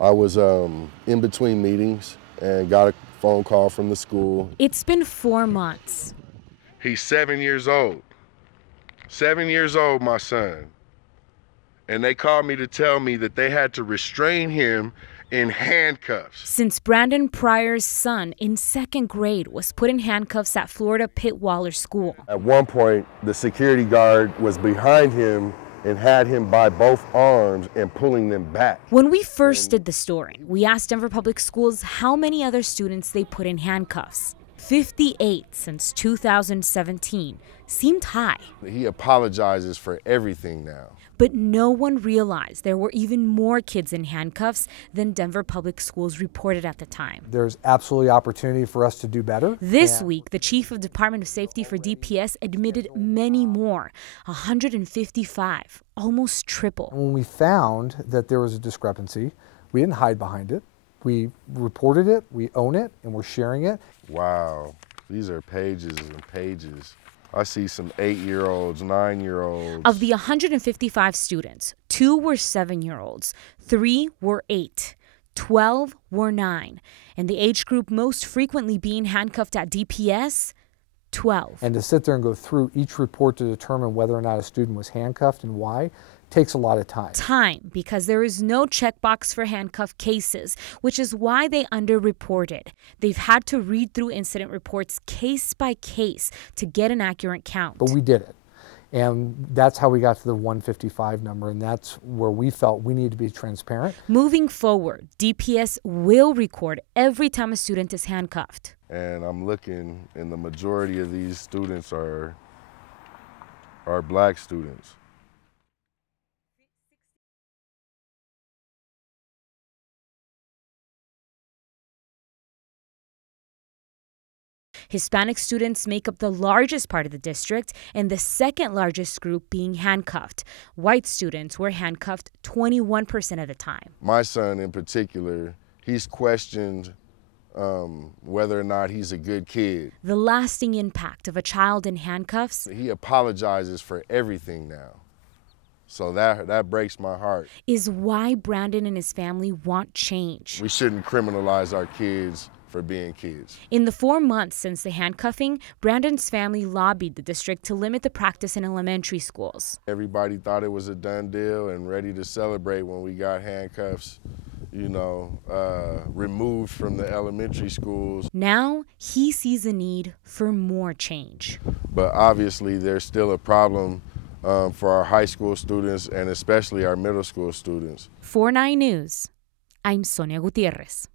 I was in between meetings and got a phone call from the school. It's been 4 months. He's 7 years old. 7 years old, my son. And they called me to tell me that they had to restrain him in handcuffs. Since Brandon Pryor's son in 2nd grade was put in handcuffs at Florida Pitt Waller School. At one point, the security guard was behind him and had him by both arms and pulling them back. When we first did the story, we asked Denver Public Schools how many other students they put in handcuffs. 58 since 2017 seemed high. He apologizes for everything now. But no one realized there were even more kids in handcuffs than Denver Public Schools reported at the time. There's absolutely opportunity for us to do better. This week, the chief of Department of Safety for DPS admitted many more, 155, almost triple. When we found that there was a discrepancy, we didn't hide behind it. We reported it, we own it, and we're sharing it. Wow, these are pages and pages. I see some 8-year-olds, 9-year-olds. Of the 155 students, 2 were 7-year-olds, 3 were 8, 12 were 9, and the age group most frequently being handcuffed at DPS, 12. And to sit there and go through each report to determine whether or not a student was handcuffed and why takes a lot of time. Because there is no checkbox for handcuff cases, which is why they underreported. They've had to read through incident reports case by case to get an accurate count. But we did it. And that's how we got to the 155 number, and that's where we felt we need to be transparent. Moving forward, DPS will record every time a student is handcuffed. And I'm looking, and the majority of these students are black students. Hispanic students make up the largest part of the district, and the second largest group being handcuffed. White students were handcuffed 21% of the time. My son in particular, he's questioned whether or not he's a good kid. The lasting impact of a child in handcuffs. He apologizes for everything now. So that breaks my heart. Is why Brandon and his family want change. We shouldn't criminalize our kids for being kids. In the 4 months since the handcuffing, Brandon's family lobbied the district to limit the practice in elementary schools. Everybody thought it was a done deal and ready to celebrate when we got handcuffs, removed from the elementary schools. Now he sees a need for more change. But obviously there's still a problem for our high school students and especially our middle school students. For 9 News, I'm Sonia Gutierrez.